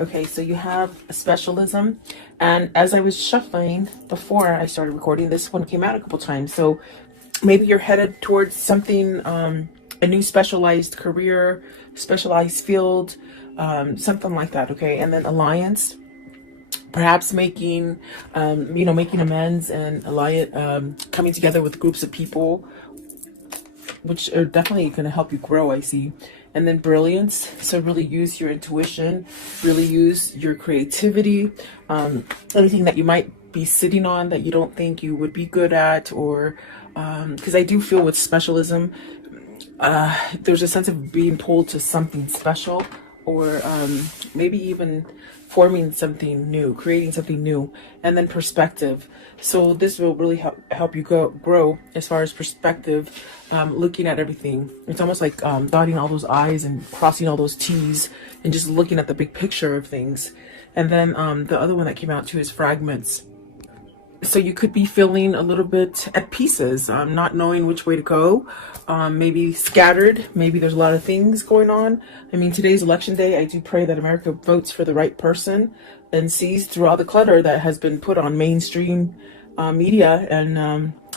Okay, so you have a specialism, and as I was shuffling before I started recording, this one came out a couple times. So maybe you're headed towards something, a new specialized career, specialized field, something like that. Okay, and then alliance, perhaps making, making amends and alliance, coming together with groups of people, which are definitely going to help you grow, I see. And then brilliance, so really use your intuition, really use your creativity, anything that you might be sitting on that you don't think you would be good at, or because I do feel with specialism, there's a sense of being pulled to something special, or maybe even forming something new, creating something new. And then perspective, so this will really help you grow as far as perspective, looking at everything. It's almost like dotting all those I's and crossing all those T's and just looking at the big picture of things. And then the other one that came out too is fragments. So you could be feeling a little bit at pieces, not knowing which way to go, maybe scattered, maybe there's a lot of things going on. I mean, today's election day. I do pray that America votes for the right person and sees through all the clutter that has been put on mainstream media. And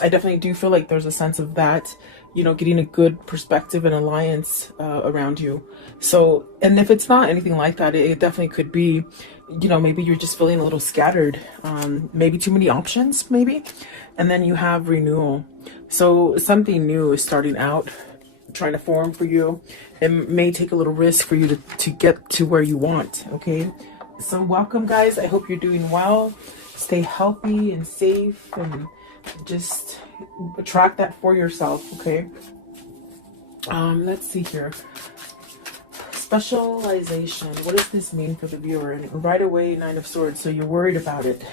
I definitely do feel like there's a sense of that, getting a good perspective and alliance around you. So, and if it's not anything like that, it definitely could be, maybe you're just feeling a little scattered, maybe too many options, maybe. And then you have renewal. So something new is starting out, trying to form for you. It may take a little risk for you to get to where you want. Okay. So welcome, guys. I hope you're doing well. Stay healthy and safe, and just attract that for yourself. Okay. Let's see here. Specialization. What does this mean for the viewer? And right away, Nine of Swords. So you're worried about it.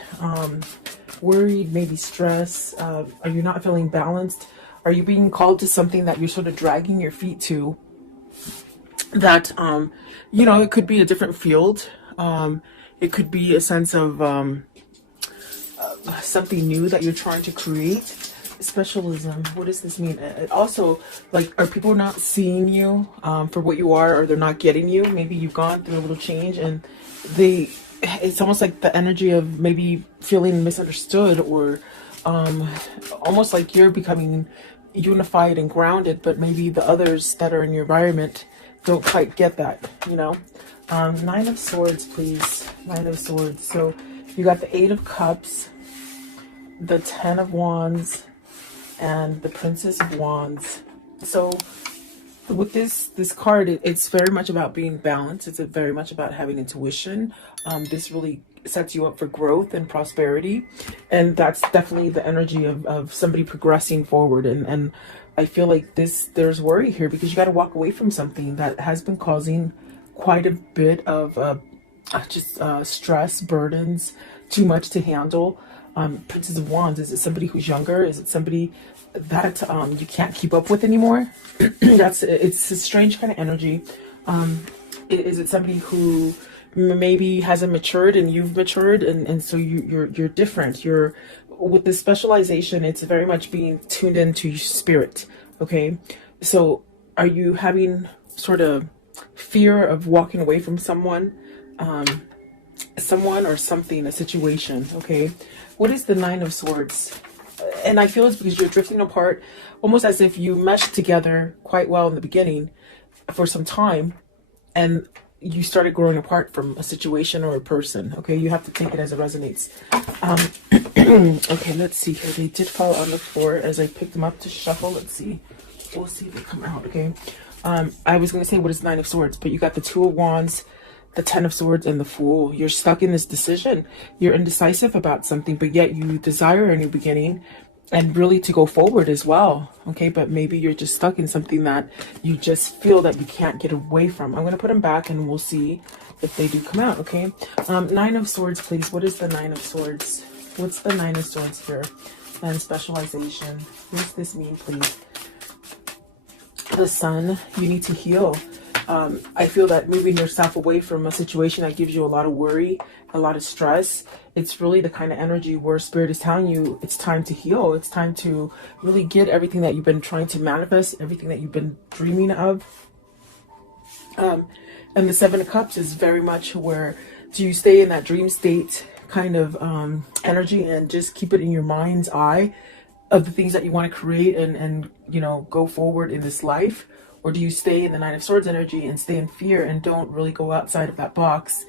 Worried, maybe stress. Are you not feeling balanced? Are you being called to something that you're sort of dragging your feet to? That, it could be a different field. It could be a sense of something new that you're trying to create. Specialism. What does this mean? It also, like, are people not seeing you for what you are, or they're not getting you? Maybe you've gone through a little change, and it's almost like the energy of maybe feeling misunderstood, or almost like you're becoming unified and grounded, but maybe the others that are in your environment don't quite get that, Nine of Swords, please. Nine of Swords. So you got the Eight of Cups, the Ten of Wands, and the Princess of Wands. So with this card, it's very much about being balanced. It's very much about having intuition. This really sets you up for growth and prosperity, and that's definitely the energy of somebody progressing forward. And I feel like there's worry here, because you got to walk away from something that has been causing quite a bit of stress, burdens, too much to handle. Princess of Wands, is it somebody who's younger? Is it somebody that you can't keep up with anymore? It's a strange kind of energy. Is it somebody who maybe hasn't matured and you've matured, and so you're different? You're with the specialization, it's very much being tuned into your spirit. Okay, so are you having sort of fear of walking away from someone or something, a situation? Okay, what is the Nine of Swords? And I feel it's because you're drifting apart, almost as if you meshed together quite well in the beginning for some time, and you started growing apart from a situation or a person. Okay, you have to take it as it resonates. Okay, let's see here. They did fall on the floor as I picked them up to shuffle. Let's see. We'll see if they come out. Okay. I was going to say, what is Nine of Swords? But you got the Two of Wands, the Ten of Swords, and the Fool. You're stuck in this decision. You're indecisive about something, but yet you desire a new beginning and really to go forward as well. Okay, but maybe you're just stuck in something that you just feel that you can't get away from. I'm going to put them back and we'll see if they do come out. Okay. Nine of Swords, please. What is the Nine of Swords? What's the Nine of Swords here? And specialization. What does this mean, please? The Sun. You need to heal. I feel that moving yourself away from a situation that gives you a lot of worry, a lot of stress, it's really the kind of energy where Spirit is telling you it's time to heal. It's time to really get everything that you've been trying to manifest, everything that you've been dreaming of. And the Seven of Cups is very much where Do you stay in that dream state kind of energy and just keep it in your mind's eye of the things that you want to create and go forward in this life? Or do you stay in the Nine of Swords energy and stay in fear and don't really go outside of that box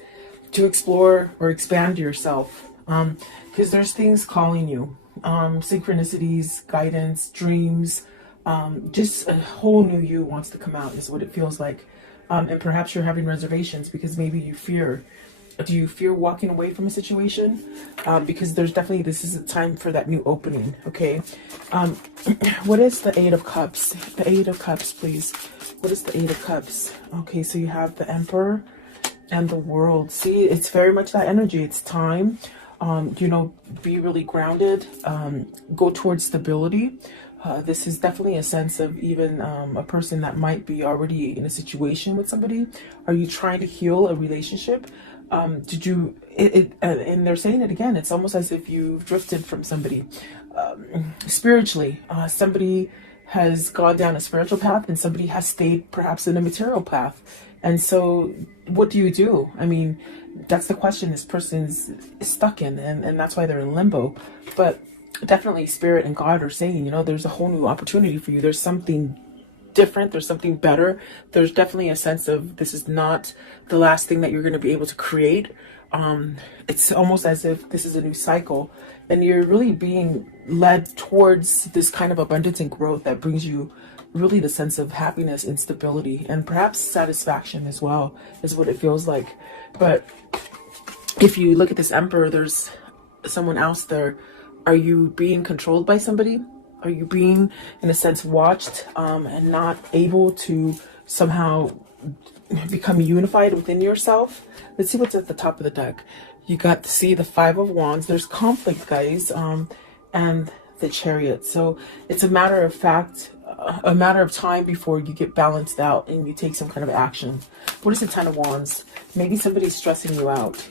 to explore or expand yourself? Because there's things calling you, synchronicities, guidance, dreams, just a whole new you wants to come out is what it feels like. And perhaps you're having reservations because maybe you fear. Do you fear walking away from a situation? Because there's definitely, this is a time for that new opening, okay? What is the Eight of Cups? The Eight of Cups, please. What is the Eight of Cups? Okay, so you have the Emperor and the World. See, it's very much that energy. It's time, be really grounded, go towards stability. This is definitely a sense of even a person that might be already in a situation with somebody. Are you trying to heal a relationship? And they're saying it again, it's almost as if you've drifted from somebody spiritually. Somebody has gone down a spiritual path and somebody has stayed perhaps in a material path. And so what do you do? I mean, that's the question this person's stuck in, and that's why they're in limbo. But definitely Spirit and God are saying, there's a whole new opportunity for you. There's something different. There's something better. There's definitely a sense of this is not the last thing that you're going to be able to create. It's almost as if this is a new cycle and you're really being led towards this kind of abundance and growth that brings you really the sense of happiness and stability and perhaps satisfaction as well is what it feels like. But if you look at this Emperor, there's someone else there. Are you being controlled by somebody? Are you being, in a sense, watched and not able to somehow become unified within yourself? Let's see what's at the top of the deck. You got to see the Five of Wands. There's conflict, guys, and the Chariot. So it's a matter of fact, a matter of time before you get balanced out and you take some kind of action. What is the Ten of Wands? Maybe somebody's stressing you out,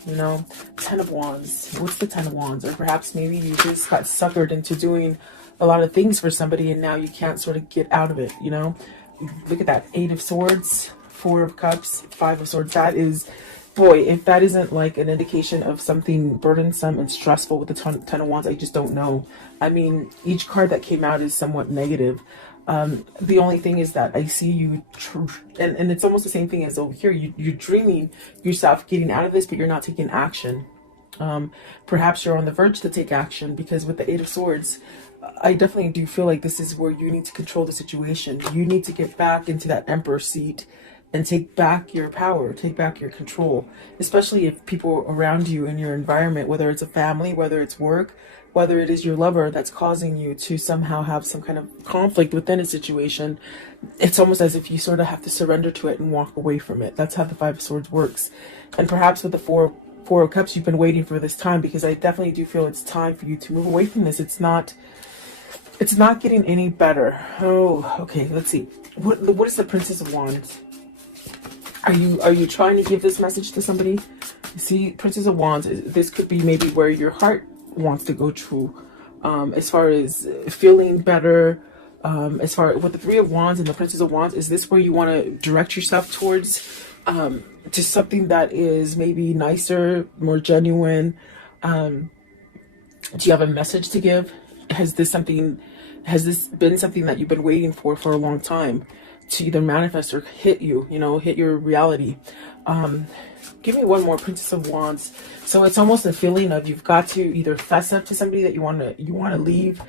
Ten of Wands. What's the Ten of Wands? Or perhaps maybe you just got suckered into doing a lot of things for somebody and now you can't sort of get out of it, Look at that. Eight of Swords, Four of Cups, Five of Swords. That is, boy, if that isn't like an indication of something burdensome and stressful with the Ten of Wands, I just don't know. I mean, each card that came out is somewhat negative. The only thing is that I see you, and it's almost the same thing as over here. You're dreaming yourself getting out of this, but you're not taking action. Perhaps you're on the verge to take action because with the Eight of Swords, I definitely do feel like this is where you need to control the situation. You need to get back into that Emperor seat and take back your power, take back your control, especially if people around you in your environment, whether it's a family, whether it's work, whether it is your lover that's causing you to somehow have some kind of conflict within a situation. It's almost as if you sort of have to surrender to it and walk away from it. That's how the Five of Swords works. And perhaps with the Four of Cups, you've been waiting for this time, because I definitely do feel it's time for you to move away from this. It's not getting any better. Oh, okay, let's see. What is the Princess of Wands? Are you trying to give this message to somebody? See, Princess of Wands, this could be maybe where your heart wants to go to, as far as feeling better, as far with the Three of Wands and the Princess of Wands. Is this where you want to direct yourself towards, to something that is maybe nicer, more genuine? Do you have a message to give? Has this been something that you've been waiting for a long time to either manifest or hit you, hit your reality? Give me one more, Princess of Wands. So it's almost a feeling of you've got to either fess up to somebody that you want to leave.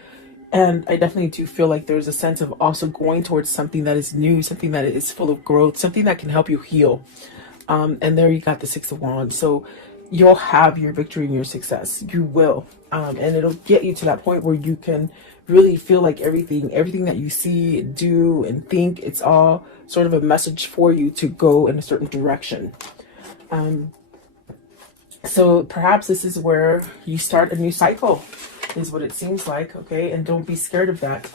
And I definitely do feel like there's a sense of also going towards something that is new, something that is full of growth, something that can help you heal. And there you got the Six of Wands. So you'll have your victory and your success. You will. And it'll get you to that point where you can really feel like everything that you see, do, and think, it's all sort of a message for you to go in a certain direction. So perhaps this is where you start a new cycle, is what it seems like, okay? And don't be scared of that.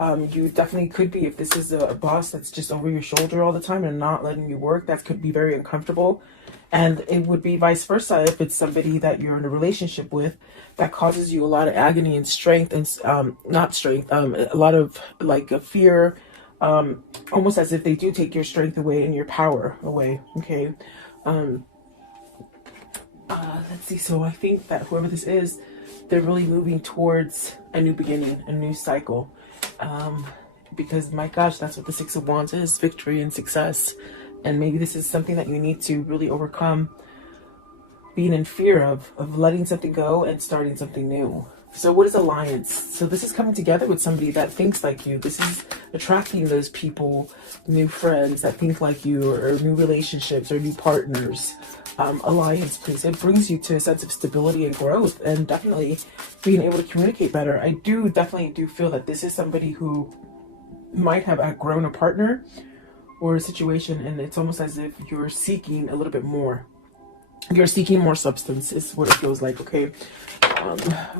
You definitely could be, if this is a boss that's just over your shoulder all the time and not letting you work, that could be very uncomfortable. And it would be vice versa if it's somebody that you're in a relationship with that causes you a lot of agony and strength, and a lot of like a fear, almost as if they do take your strength away and your power away, okay? Let's see. So I think that whoever this is, they're really moving towards a new beginning, a new cycle. Because my gosh, that's what the Six of Wands is, victory and success. And maybe this is something that you need to really overcome being in fear of letting something go and starting something new. So what is alliance? So this is coming together with somebody that thinks like you. This is attracting those people, new friends that think like you, or new relationships or new partners. Alliance, please. It brings you to a sense of stability and growth, and definitely being able to communicate better. I definitely do feel that this is somebody who might have outgrown a partner or a situation, and it's almost as if you're seeking a little bit more. You're seeking more substance is what it feels like. Okay.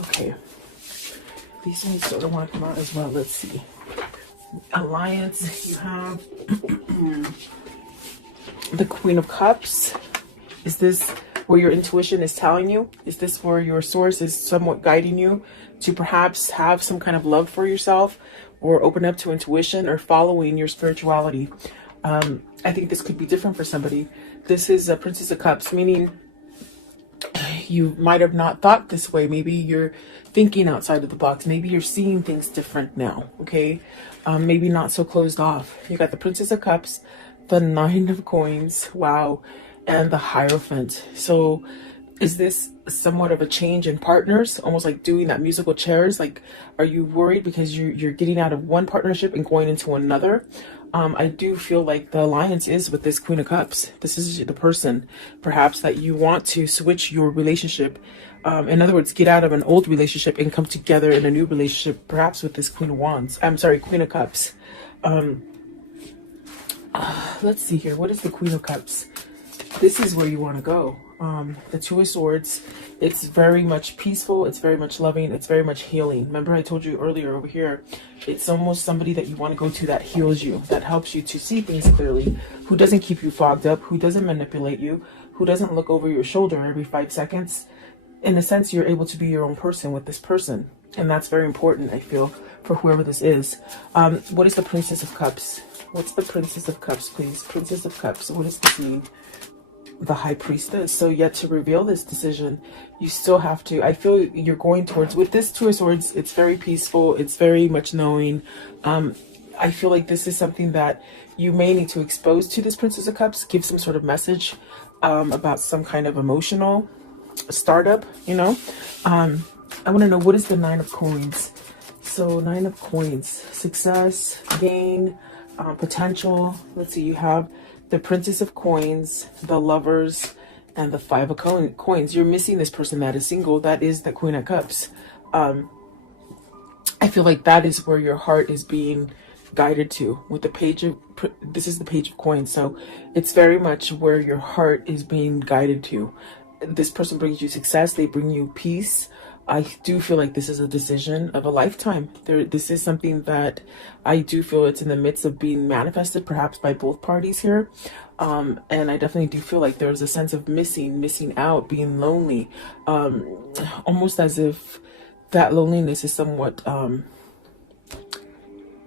Okay. These ones sort of want to come out as well. Let's see. Alliance, you have the Queen of Cups. Is this where your intuition is telling you? Is this where your source is somewhat guiding you to perhaps have some kind of love for yourself, or open up to intuition, or following your spirituality? I think this could be different for somebody. This is a Princess of Cups, meaning you might have not thought this way. Maybe you're thinking outside of the box. Maybe you're seeing things different now, okay? Maybe not so closed off. You got the Princess of Cups, the Nine of Coins, wow, and the Hierophant. So is this somewhat of a change in partners, almost like doing that musical chairs? Like, are you worried because you're getting out of one partnership and going into another? I do feel like the alliance is with this Queen of Cups. This is the person, perhaps, that you want to switch your relationship. In other words, get out of an old relationship and come together in a new relationship, perhaps with this Queen of Wands. I'm sorry, Queen of Cups. Let's see here. What is the Queen of Cups? This is where you want to go. The Two of Swords, it's very much peaceful, it's very much loving, it's very much healing. Remember I told you earlier over here, it's almost somebody that you want to go to that heals you, that helps you to see things clearly, who doesn't keep you fogged up, who doesn't manipulate you, who doesn't look over your shoulder every 5 seconds. In a sense, you're able to be your own person with this person, and that's very important, I feel, for whoever this is. What is the Princess of Cups? What's the Princess of Cups, please? Princess of Cups, what does this mean? The High Priestess. So yet to reveal this decision, you still have to, I feel you're going towards, with this Two of Swords, it's very peaceful, it's very much knowing. I feel like this is something that you may need to expose to this Princess of Cups, give some sort of message about some kind of emotional startup, you know. I want to know, what is the Nine of Coins? So Nine of Coins, success, gain, potential. Let's see, you have the Princess of Coins, the Lovers, and the Five of Coins. You're missing this person that is single. That is the Queen of Cups. I feel like that is where your heart is being guided to. With the Page of, this is the Page of Coins. So it's very much where your heart is being guided to. This person brings you success. They bring you peace. I do feel like this is a decision of a lifetime. This is something that I do feel it's in the midst of being manifested, perhaps by both parties here. And I definitely do feel like there's a sense of missing out, being lonely, almost as if that loneliness is somewhat,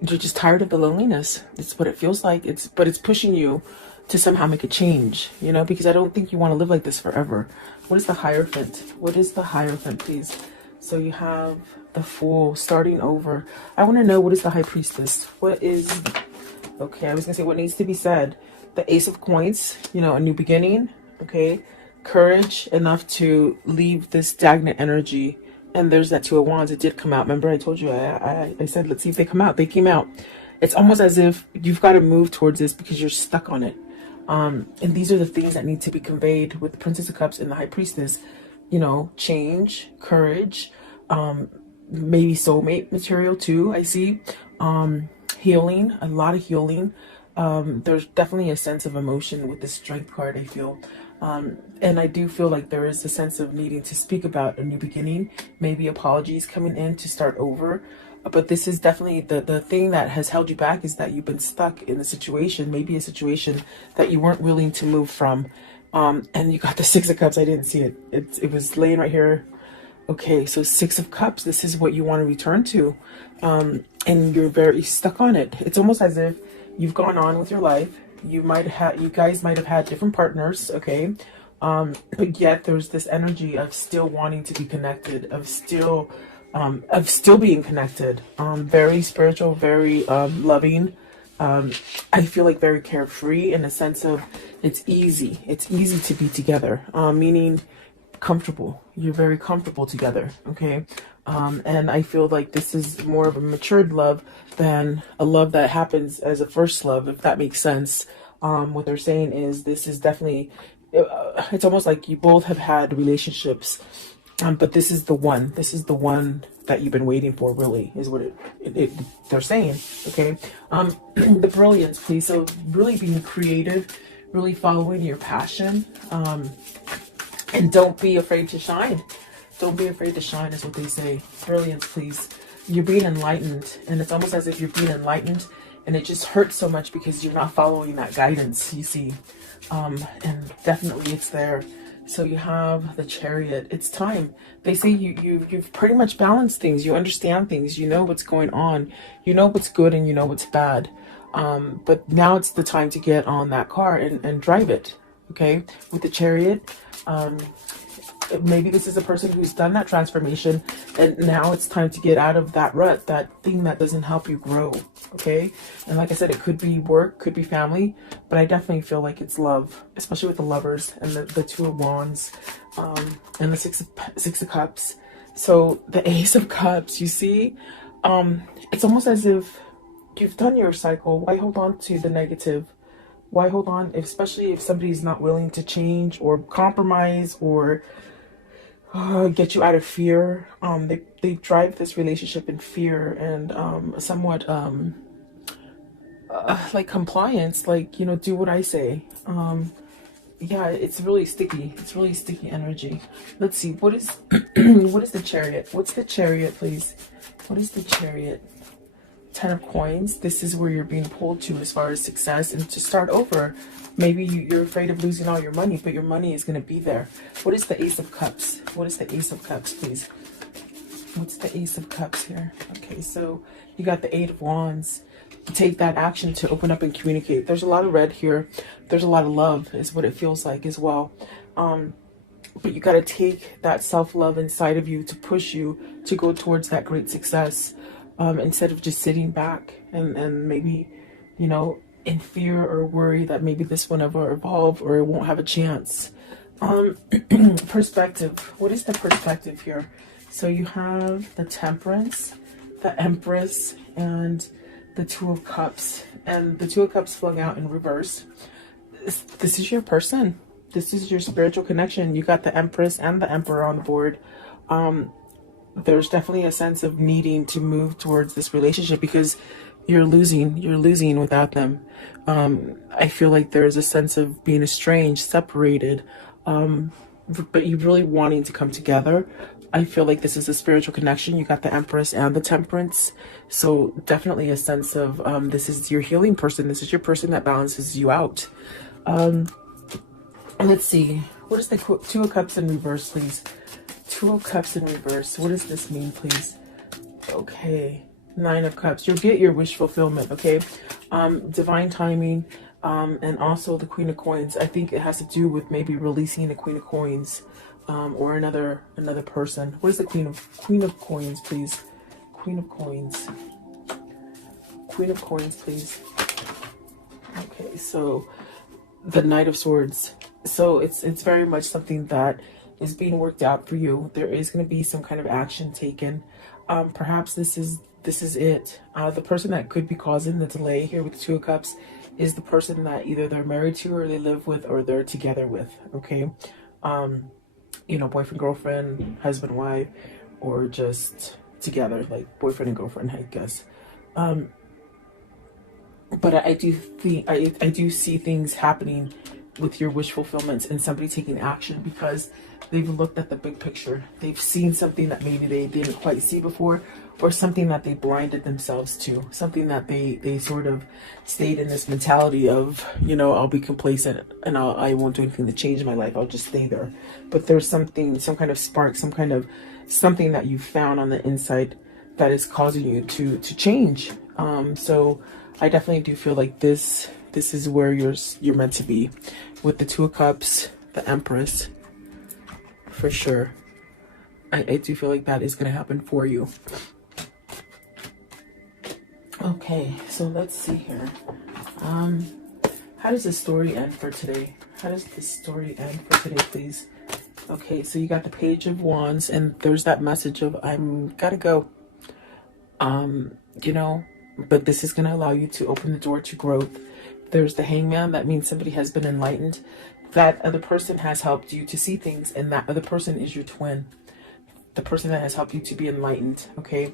you're just tired of the loneliness. It's what it feels like. But it's pushing you to somehow make a change, you know, because I don't think you want to live like this forever. What is the Hierophant? What is the Hierophant, please? So you have the Fool, starting over. I want to know, what is the High Priestess? What is, okay, I was gonna say what needs to be said. The Ace of Coins, you know, a new beginning, okay? Courage enough to leave this stagnant energy. And there's that Two of Wands. It did come out. Remember I told you, I said, let's see if they come out. They came out. It's almost as if you've got to move towards this because you're stuck on it. And these are the things that need to be conveyed with the Princess of Cups and the High Priestess. You know, change, courage, maybe soulmate material too, I see. Healing, a lot of healing. There's definitely a sense of emotion with the Strength card, I feel. And I do feel like there is a sense of needing to speak about a new beginning, maybe apologies coming in to start over. But this is definitely the thing that has held you back, is that you've been stuck in a situation, maybe a situation that you weren't willing to move from. And you got the Six of Cups. I didn't see it. It was laying right here. Okay, so Six of Cups, this is what you want to return to. And you're very stuck on it. It's almost as if you've gone on with your life. You guys might have had different partners, okay? But yet there's this energy of still wanting to be connected, of still being connected. Very spiritual, very loving. I feel like very carefree in the sense of it's easy. It's easy to be together, meaning comfortable. You're very comfortable together, okay? And I feel like this is more of a matured love than a love that happens as a first love, if that makes sense. What they're saying is this is definitely, it's almost like you both have had relationships, but this is the one. This is the one that you've been waiting for, really, is what they're saying, okay? The brilliance, please. So really being creative, really following your passion, and don't be afraid to shine. Don't be afraid to shine is what they say. Brilliance, please. You're being enlightened, and it's almost as if you're being enlightened, and it just hurts so much because you're not following that guidance, you see. And definitely it's there. So you have the Chariot. It's time. They say you've pretty much balanced things. You understand things. You know what's going on. You know what's good and you know what's bad. But now it's the time to get on that car and drive it. Okay, with the Chariot. Maybe this is a person who's done that transformation, and now it's time to get out of that rut, that thing that doesn't help you grow. Okay, and like I said, it could be work, could be family, but I definitely feel like it's love, especially with the Lovers and the Two of Wands, and the Six of Cups. So the Ace of Cups, you see, it's almost as if you've done your cycle. Why hold on to the negative? Why hold on, especially if somebody's not willing to change or compromise or get you out of fear? They drive this relationship in fear and somewhat like compliance, like, you know, do what I say. Yeah, it's really sticky. It's really sticky energy. Let's see, what is what is the Chariot? What's the Chariot, please? What is the Chariot? 10 of Coins. This is where you're being pulled to as far as success and to start over. Maybe you're afraid of losing all your money, but your money is going to be there. What is the Ace of Cups? What is the Ace of Cups, please? What's the Ace of Cups here? Okay, so you got the Eight of Wands. Take that action to open up and communicate. There's a lot of red here. There's a lot of love is what it feels like as well. But you got to take that self-love inside of you to push you to go towards that great success. Instead of just sitting back and maybe, you know, in fear or worry that maybe this will never evolve or it won't have a chance. Perspective. What is the perspective here? So you have the Temperance, the Empress, and the Two of Cups. And the Two of Cups flung out in reverse. This is your person. This is your spiritual connection. You got the Empress and the Emperor on the board. There's definitely a sense of needing to move towards this relationship because you're losing without them. I feel like there's a sense of being estranged, separated, but you really wanting to come together. I feel like this is a spiritual connection. You got the Empress and the Temperance. So definitely a sense of this is your healing person. This is your person that balances you out. Let's see. What is the Two of Cups in reverse, please? Two of Cups in reverse. What does this mean, please? Okay. Nine of Cups. You'll get your wish fulfillment, okay? Divine timing, and also the Queen of Coins. I think it has to do with maybe releasing the Queen of Coins, or another person. What is the Queen of Coins, please? Queen of Coins. Queen of Coins, please. Okay, so the Knight of Swords. So it's very much something that is being worked out for you. There is going to be some kind of action taken. Perhaps this is it. The person that could be causing the delay here with the Two of Cups is the person that either they're married to or they live with or they're together with. Okay, you know, boyfriend, girlfriend, husband, wife, or just together, like boyfriend and girlfriend, I guess. But I do think I do see things happening with your wish fulfillments and somebody taking action because they've looked at the big picture. They've seen something that maybe they didn't quite see before, or something that they blinded themselves to, something that they sort of stayed in this mentality of, you know, I'll be complacent and I won't do anything to change my life. I'll just stay there. But there's something, some kind of spark, something that you found on the inside that is causing you to change. So I definitely do feel like this is where you're meant to be with the Two of Cups, the Empress, for sure. I do feel like that is going to happen for you. Okay, so let's see here. How does this story end for today? How does this story end for today, please? Okay, so you got the Page of Wands, and there's that message of I'm gotta go. You know, but this is gonna allow you to open the door to growth. There's the Hangman. That means somebody has been enlightened. That other person has helped you to see things, and that other person is your twin. The person that has helped you to be enlightened. Okay.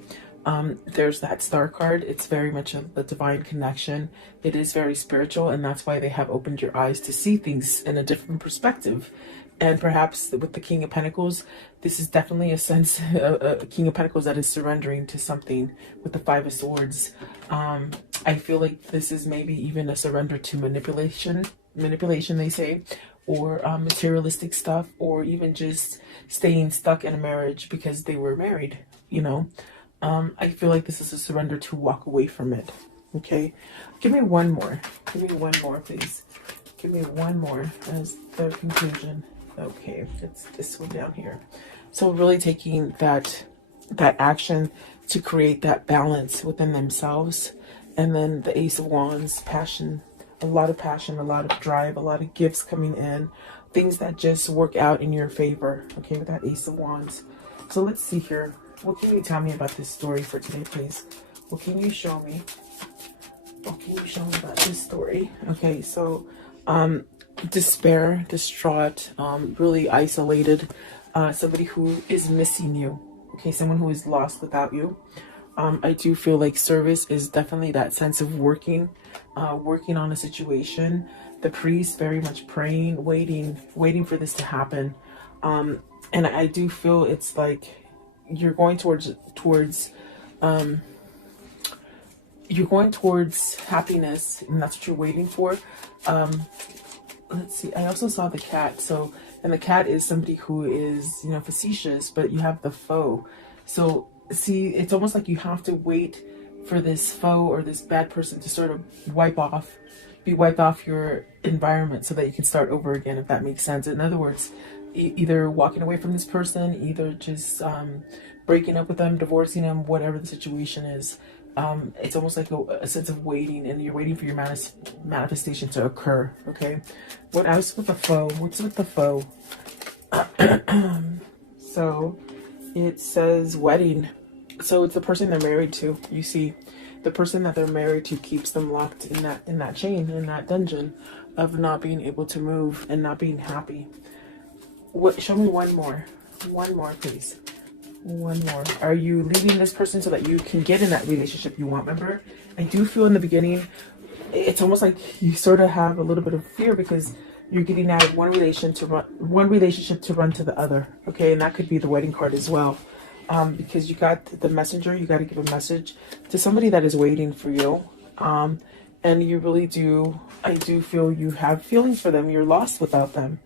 There's that Star card. It's very much a divine connection. It is very spiritual, and that's why they have opened your eyes to see things in a different perspective. And perhaps with the King of Pentacles, this is definitely a sense, a King of Pentacles that is surrendering to something. With the Five of Swords, I feel like this is maybe even a surrender to manipulation they say, or materialistic stuff, or even just staying stuck in a marriage because they were married, you know. I feel like this is a surrender to walk away from it. Okay, give me one more. Give me one more, please. Give me one more as the conclusion. Okay, it's this one down here. So really taking that action to create that balance within themselves. And then the Ace of Wands, passion, a lot of passion, a lot of drive, a lot of gifts coming in, things that just work out in your favor. Okay, with that Ace of Wands. So let's see here. What can you tell me about this story for today, please? What can you show me? What can you show me about this story? Okay, so despair, distraught, really isolated, somebody who is missing you. Okay, someone who is lost without you. I do feel like service is definitely that sense of working on a situation. The priest very much praying, waiting for this to happen. And I do feel it's like you're going towards happiness, and that's what you're waiting for. Let's see, I also saw the cat. So, and the cat is somebody who is, you know, facetious, but you have the foe. So see, it's almost like you have to wait for this foe or this bad person to sort of be wiped off your environment so that you can start over again, if that makes sense. In other words, either walking away from this person, either just breaking up with them, divorcing them, whatever the situation is. It's almost like a sense of waiting, and you're waiting for your manifestation to occur. Okay, what else with the foe? What's with the foe? So it says wedding. So it's the person they're married to. You see, the person that they're married to keeps them locked in that chain, in that dungeon of not being able to move and not being happy. What? Show me one more, please. One more. Are you leaving this person so that you can get in that relationship you want? Remember, I do feel in the beginning, it's almost like you sort of have a little bit of fear because you're getting out of one relationship to run to the other. Okay, and that could be the wedding card as well. Because you got the messenger, you got to give a message to somebody that is waiting for you. And you really do, I do feel you have feelings for them. You're lost without them.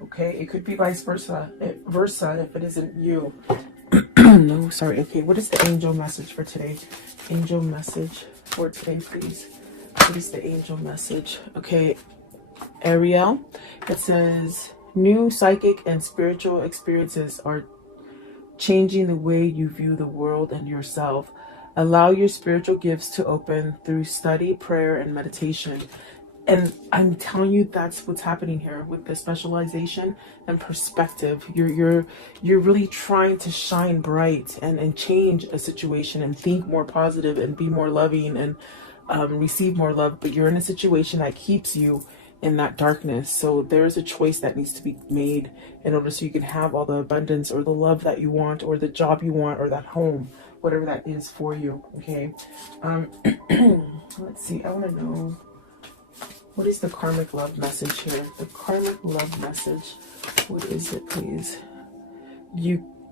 Okay, it could be vice versa if it isn't you. No, sorry. Okay, what is the angel message for today? Angel message for today, please. What is the angel message? Okay, Ariel, it says new psychic and spiritual experiences are changing the way you view the world and yourself. Allow your spiritual gifts to open through study, prayer, and meditation. And I'm telling you, that's what's happening here with the specialization and perspective. You're really trying to shine bright and change a situation and think more positive and be more loving and receive more love. But you're in a situation that keeps you in that darkness. So there's a choice that needs to be made in order so you can have all the abundance or the love that you want or the job you want or that home, whatever that is for you. Okay. Let's see. I want to know, what is the karmic love message here? The karmic love message. What is it, please?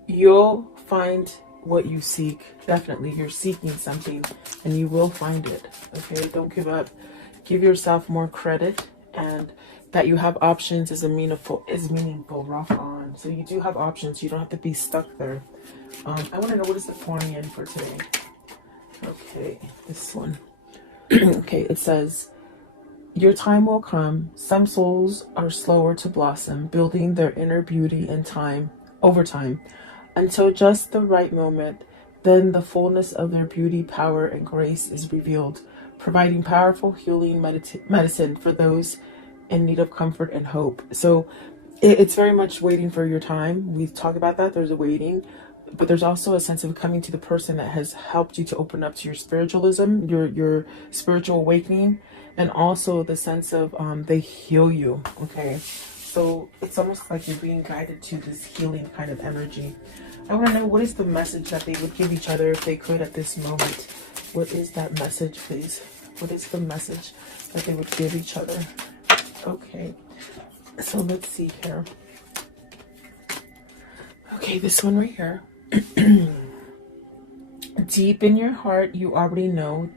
You'll find what you seek. Definitely, you're seeking something, and you will find it. Okay, don't give up. Give yourself more credit, and that you have options is meaningful. Rock on. So you do have options. You don't have to be stuck there. I want to know, what is the pouring in for today? Okay, this one. Okay, it says, Your time will come. Some souls are slower to blossom, building their inner beauty in time, over time, until just the right moment. Then the fullness of their beauty, power, and grace is revealed, providing powerful healing medicine for those in need of comfort and hope. So it's very much waiting for your time. We talk about that. There's a waiting, but there's also a sense of coming to the person that has helped you to open up to your spiritualism, your spiritual awakening, and also the sense of they heal you. Okay, so it's almost like you're being guided to this healing kind of energy. I want to know, what is the message that they would give each other if they could at this moment? What is that message, please? What is the message that they would give each other? Okay, so let's see here. Okay, this one right here. Deep in your heart, you already know.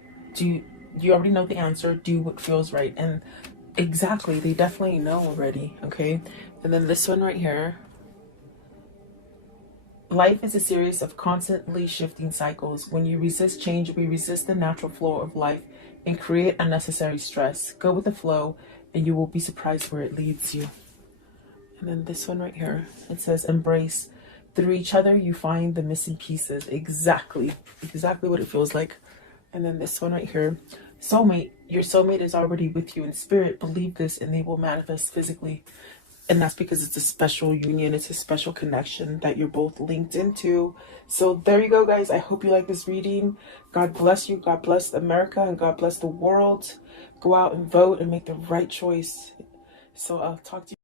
You already know the answer? Do what feels right. And exactly, they definitely know already. Okay, and then this one right here. Life is a series of constantly shifting cycles. When you resist change, we resist the natural flow of life and create unnecessary stress. Go with the flow, and you will be surprised where it leads you. And then this one right here, it says, embrace. Through each other, you find the missing pieces. Exactly what it feels like. And then this one right here, soulmate. Your soulmate is already with you in spirit. Believe this, and they will manifest physically. And that's because it's a special union. It's a special connection that you're both linked into. So there you go, guys. I hope you like this reading. God bless you. God bless America, and God bless the world. Go out and vote and make the right choice. So I'll talk to you.